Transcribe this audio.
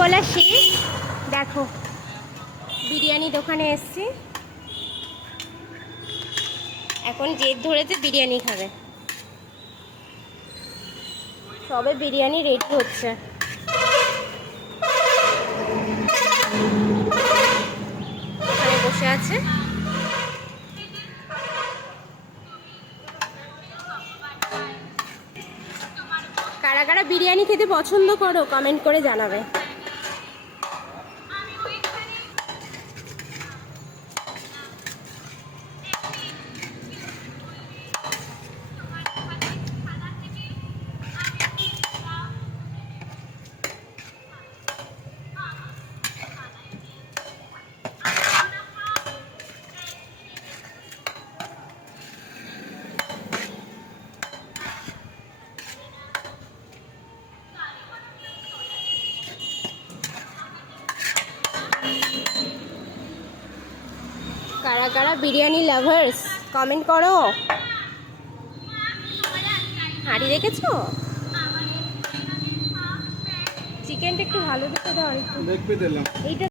বলা শেষ। দেখো বিরিয়ানি দোকানে এসছি, এখন জেদ ধরেছে বিরিয়ানি খাবে। সবে বিরিয়ানি রেডি হচ্ছে। ওখানে বসে আছে। কারা কারা বিরিয়ানি খেতে পছন্দ করো কমেন্ট করে জানাবে। কারা কারা বিরিয়ানি লাভার্স কমেন্ট করো। হাঁড়ি রেখেছো? চিকেনটা একটু ভালো দেখে দাও, একটু দেখবে দিলাম এইটা।